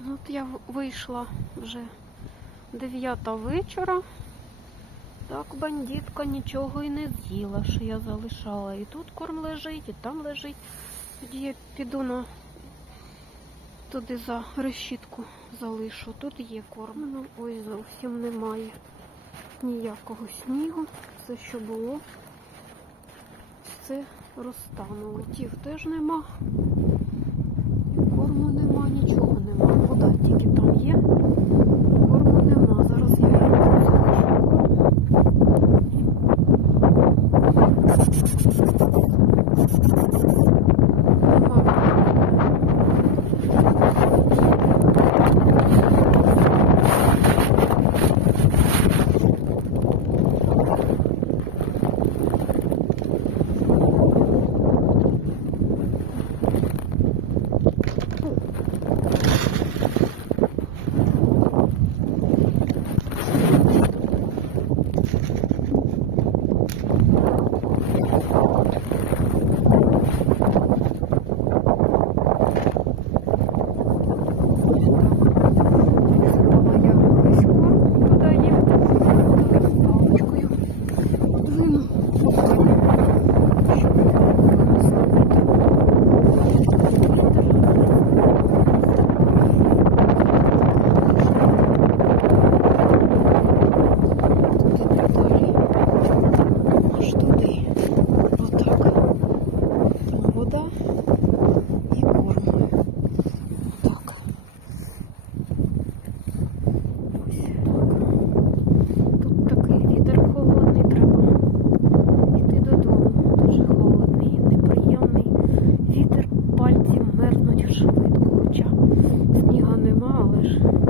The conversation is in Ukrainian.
Ну, От я вийшла вже 9 вечора. Так бандитка нічого і не з'їла, що я залишала. І тут корм лежить, і там лежить. Тоді я піду на туди за решітку залишу. Тут є корм. Ну, ось зовсім немає ніякого снігу. Все, що було, все розтануло. Тів теж нема. Корму нема, нічого нема. Вода Buongiorno. Bye.